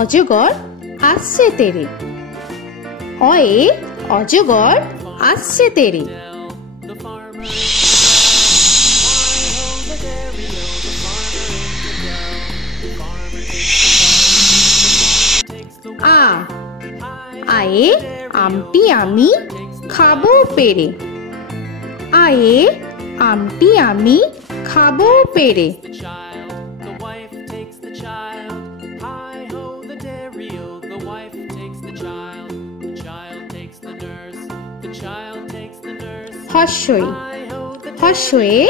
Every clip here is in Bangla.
অজগর আসছে তেরে। অয়ে অজগর আসছে তেরে। আ আয়ে আমটি আমি খাবো পেরে। আয়ে আমটি আমি খাবো পেরে। হর্ষই হর্ষয়ে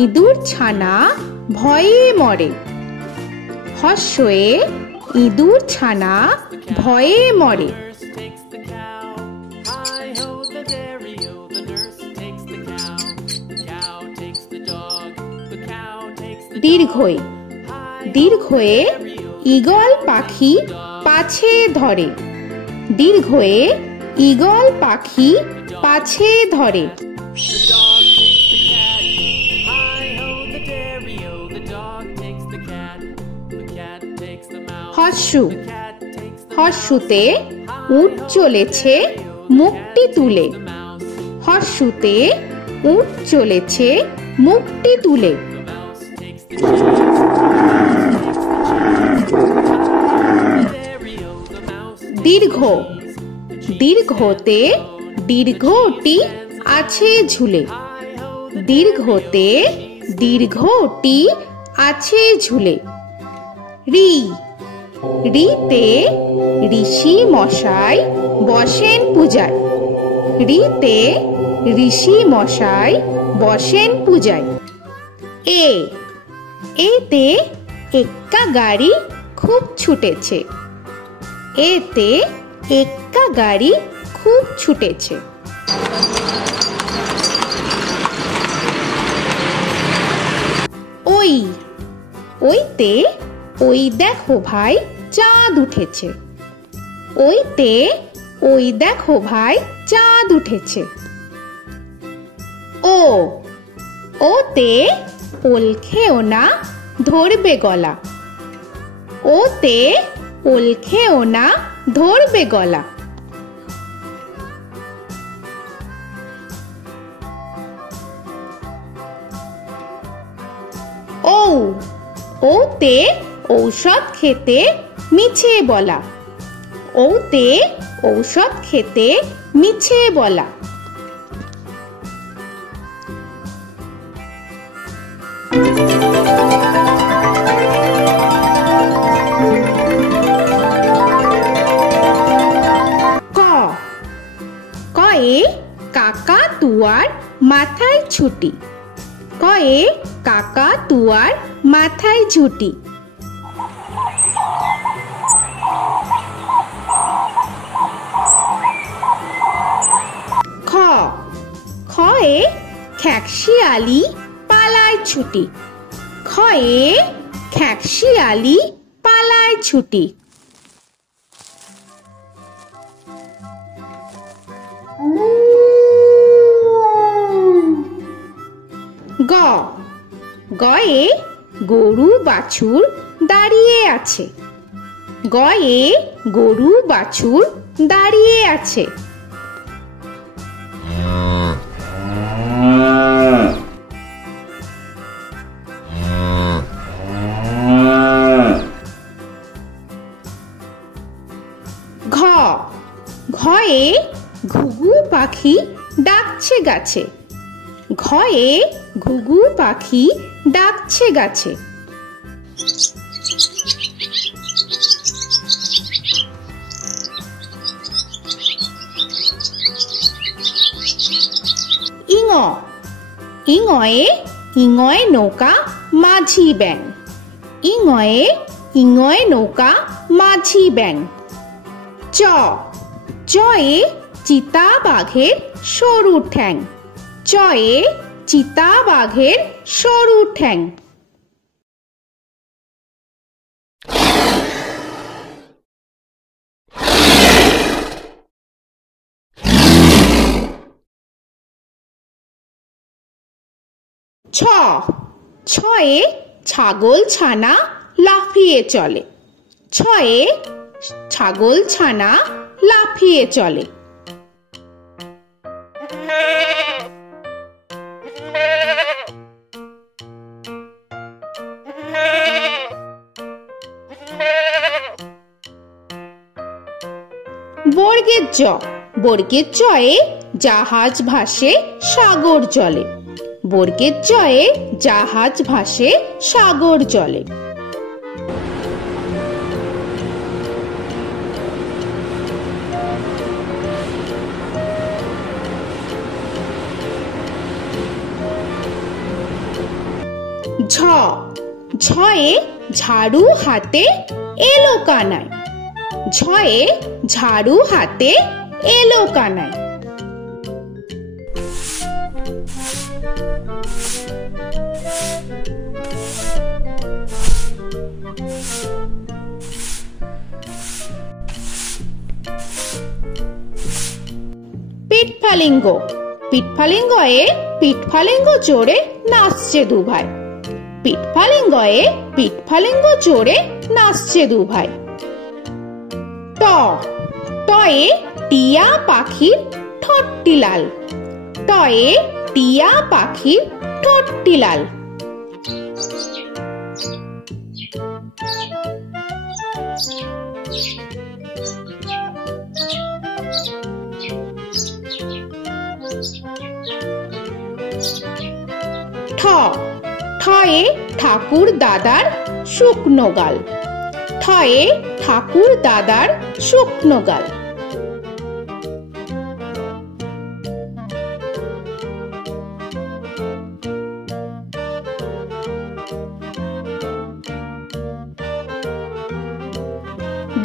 ইঁদুর ছানা ভয়ে মরে। হর্ষয়ে ইঁদুর ছানা ভয়ে মরে। দীর্ঘই দীর্ঘয়ে ঈগল পাখি পাছে ধরে। দীর্ঘয়ে ঈগল পাখি পাছে ধরে। হর্ষু হর্ষুতে উট চলেছে মুখটি তুলে। হর্ষুতে উট চলেছে মুখটি তুলে। দীর্ঘ দীর্ঘতে দীর্ঘটি আছে ঝুলে। দীর্ঘতে দীর্ঘটি আছে ঝুলে। রি রিতে ঋষি মশাই বসেন পূজায়। রিতে ঋষি মশাই বসেন পূজায়। এ এতে এক্কা গাড়ি খুব ছুটেছে। এতে এক্কা গাড়ি খুব ছুটেছে। ওই ওইতে ওই দেখো ভাই চাঁদ উঠেছে। ওইতে ওই দেখো ভাই চাঁদ উঠেছে। ও ওতে ওল খেও না ধরবে গলা। ওতে ওল খেও না ধরবে গলা। ও ওতে ঔষধ খেতে মিছে বলা। ওতে ঔষধ খেতে মিছে বলা। ক কয়ে কাকা তুয়ার মাথায় ছুটি। কয়ে কাকা তুয়ার মাথায় ঝুটি। খ খয়ে খ্যাকশিয়ালি পালায় ছুটি। খয়ে খ্যাকশিয়ালি পালায় ছুটি। গ গয়ে গরু বাছুর দাঁড়িয়ে আছে। গয়ে গরু বাছুর দাঁড়িয়ে আছে। ঘ ঘয়ে ঘুঘু পাখি ডাকছে গাছে। ঘয়ে ঘুঘু পাখি ডাকছে গাছে। ইঙ ইঙয়ে ইঙয়ে নৌকা মাঝি ব্যাং। ইঙয়ে ইঙয়ে নৌকা মাঝি ব্যাং। চ চয়ে চিতা বাঘের সরু ঠ্যাং। চয়ে চিতা বাঘের সরু ঠ্যাং। ছ ছয়ে ছাগল ছানা লাফিয়ে চলে। ছয়ে ছাগল ছানা লাফিয়ে চলে। বর্গের জ, বর্গের জয়ে জাহাজ ভাসে সাগর জলে। বর্গের জয়ে জাহাজ ভাসে সাগর জলে। ঝ, ঝয়ে ঝাড়ু হাতে এলো কানাই। ঝয়ে ঝাড়ু হাতে এলো কানাই। পিঠফালিঙ্গ, পিঠফালিঙ্গয়ে পিঠফালিঙ্গ চড়ে নাচছে দুভাই। পিঠফালিঙ্গয়ে পিঠফালিঙ্গ চড়ে নাচছে দুভাই। ট, টয়ে টিয়া পাখির ঠোঁটটি লাল। টয়ে টিয়া পাখির ঠোঁটটি লাল। ঠ, ঠয়ে ঠাকুর দাদার শুকনো গাল। ঠয়ে ঠাকুর দাদার শুকনো গাল।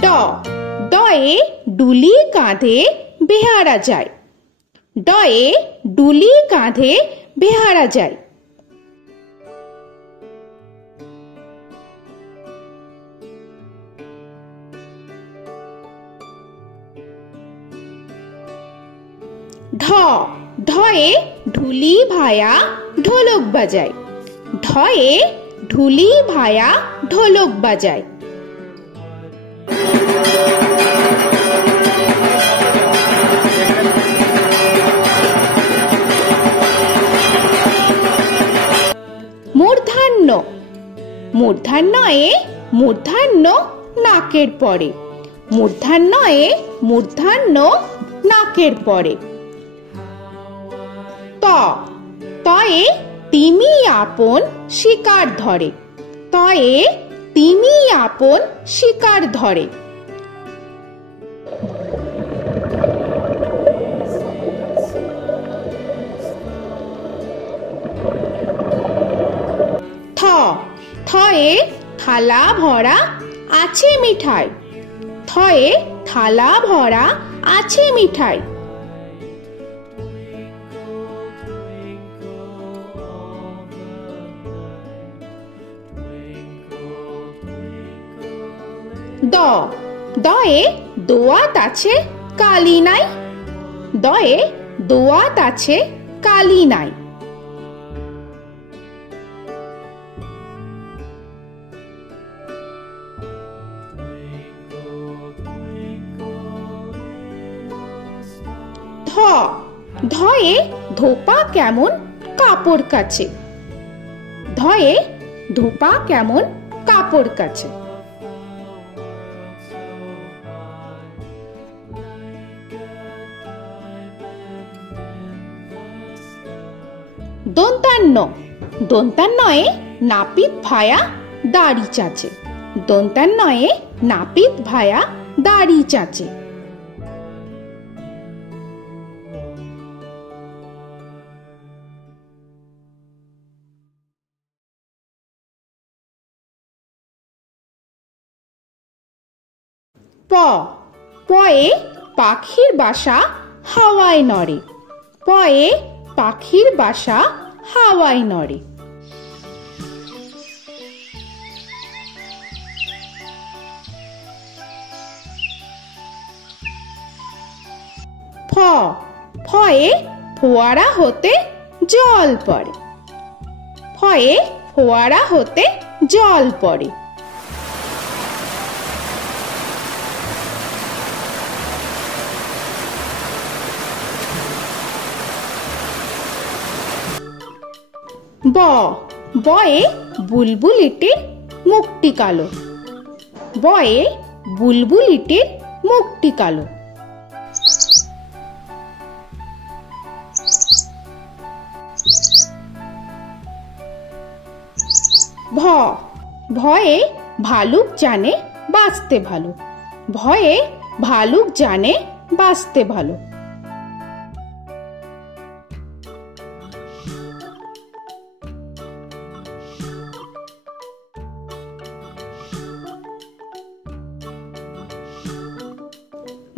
ড, ডয়ে ডুলি কাঁধে বেহারা যায়। ডয়ে ডুলি কাঁধে বেহারা যায়। ঢ, ঢয়ে ঢুলি ভায়া ঢোলক বাজায়। ঢয়ে ঢুলি ভায়া ঢোলক বাজায়। মূর্ধন্য, মূর্ধন্যয়ে মূর্ধন্য নাকের পরে। মূর্ধন্যয়ে মূর্ধন্য নাকের পরে। ত, তয়ে তিমি আপন শিকার ধরে। তয়ে তিমি আপন শিকার ধরে। থ, থয়ে থালা ভরা আছে মিঠাই। থয়ে থালা ভরা আছে মিঠাই। দ, দয়ে দোয়াত আছে কালি নাই। দয়ে দোয়াত আছে কালি নাই। ধ, ধয়ে ধোপা কেমন কাপড় কাছে। ধয়ে ধোপা কেমন কাপড় কাছে। দন্তান্ন, দন্তান্নয়ে নাপিত ভায়া দাড়ি চাচে। দন্তান্নয়ে নাপিত ভায়া দাড়ি চাচে। প, পয়ে পাখির বাসা হাওয়ায় নড়ে। পয়ে পাখির বাসা হাওয়ায় নড়ে। ফ, ফয়ে ফোয়ারা হতে জল পড়ে। ফয়ে ফোয়ারা হতে জল পড়ে। ব বয়ে বুলবুলিটির মুখটি কালো। বয়ে বুলবুলিটির মুখটি কালো। ভ ভয়ে ভালুক জানে বাঁচতে ভালো। ভয়ে ভালুক জানে বাঁচতে ভালো।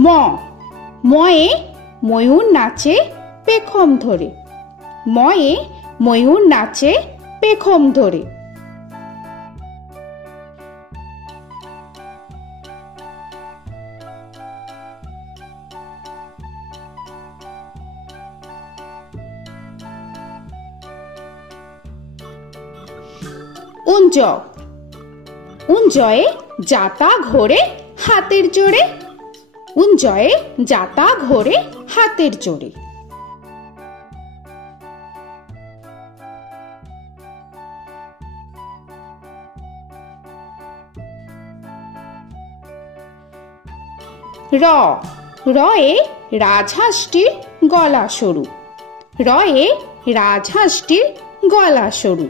ম ময়ে ময়ূর নাচে পেখম ধরে। ময়ে ময়ূর নাচে পেখম ধরে। উঞ্জ উঞ্জয়ে যাতা ঘোরে হাতের জোরে। উঞ্জয়ে যাতা ঘোরে হাতের জোরে। র রয়ে রাজহাঁসটির গলা সরু। রয়ে রাজহাঁসটির গলা সরু।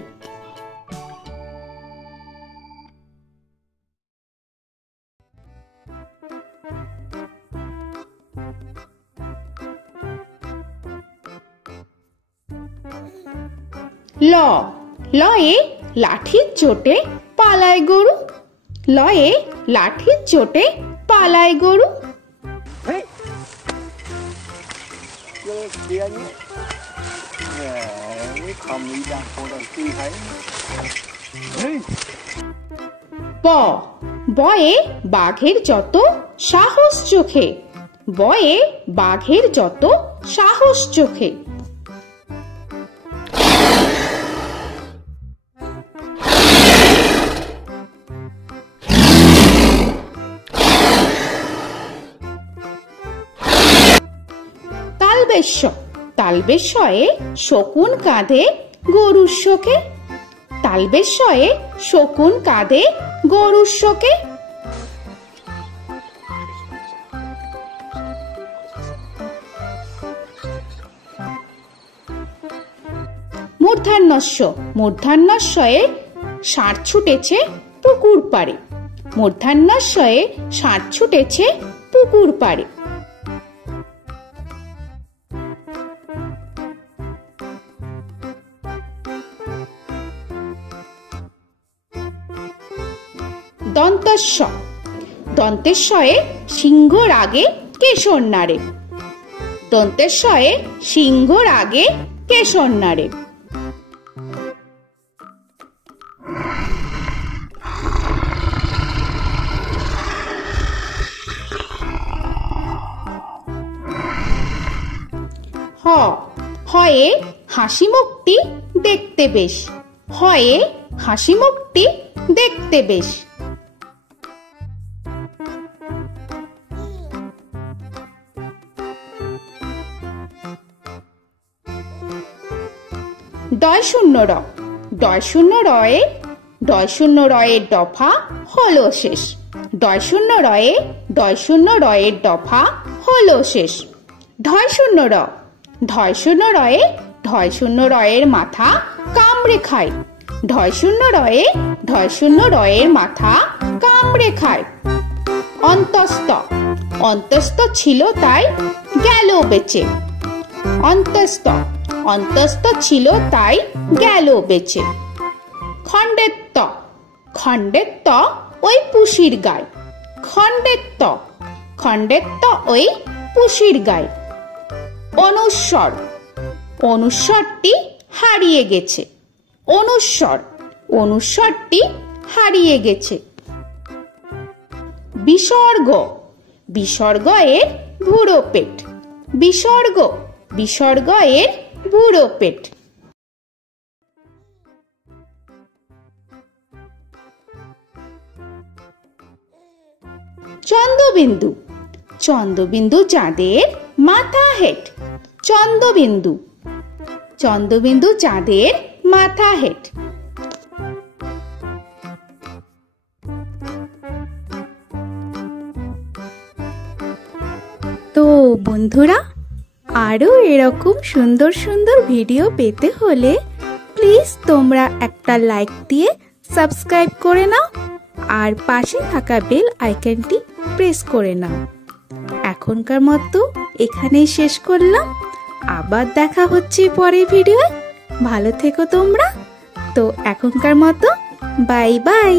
ল লয়ে লাঠির চোটে পালায় গরু। লয়ে লাঠির চোটে পালায় গরু। ব বয়ে বাঘের যত সাহস চোখে। বয়ে বাঘের যত সাহস চোখে। তালবেশ্য তালবেশ্যয়ে শকুন কাঁধে গরুর শোকে। তালবেশ্যয়ে শকুন কাঁধে গরুর শোকে। মূর্ধন্যস্য মূর্ধন্যস্বয়ে ষাঁড় ছুটেছে পুকুর পাড়ে। মূর্ধন্যস্বয়ে ষাঁড় ছুটেছে পুকুর পাড়ে। দন্তস্ব দন্তেশ্বয়ে সিংহর আগে কেশর নাড়ে। দন্তেশ্বয়ে সিংহর আগে কেশর নাড়ে। হ হয়ে হাসি মুখটি দেখতে বেশ। হয়ে হাসি মুখটি দেখতে বেশ। ডয় শূন্য র ডয় শূন্য রয়ে ডয় শূন্য রয়ের দফা হলো শেষ। ডয় শূন্য রয়ে ডয় শূন্য রয়ের দফা হলো শেষ। ঢয় শূন্য র ঢয় শূন্য রয়ে ঢয় শূন্য রয়ের মাথা কামড়ে খায়। ঢয় শূন্য রয়ে ঢয় শূন্য রয়ের মাথা কামড়ে খায়। অন্তস্থ অন্তস্থ ছিল তাই গেল বেঁচে। অন্তস্থ অন্তস্থ ছিল তাই গেল বেঁচে। খণ্ডেত্ব খণ্ডেত্ব ওই পুষির গায়। খণ্ডেত্ব খণ্ডেত্ব ওই পুষির গায়। অনুস্বর অনুস্বরটি হারিয়ে গেছে। অনুস্বর অনুস্বরটি হারিয়ে গেছে। বিসর্গ বিসর্গ এর বুড়ো পেট। বিসর্গ বিসর্গ এর বুড়ো পেট। চন্দ্রবিন্দু চন্দ্রবিন্দু চাঁদের মাথা হেট। চন্দ্রবিন্দু চন্দ্রবিন্দু চাঁদের মাথা হেড। তো বন্ধুরা, আরও এরকম সুন্দর সুন্দর ভিডিও পেতে হলে প্লিজ তোমরা একটা লাইক দিয়ে সাবস্ক্রাইব করে নাও আর পাশে থাকা বেল আইকনটি প্রেস করে নাও। এখনকার মতো এখানেই শেষ করলাম, আবার দেখা হচ্ছে পরের ভিডিওয়ে। ভালো থেকো তোমরা। তো এখনকার মতো বাই বাই।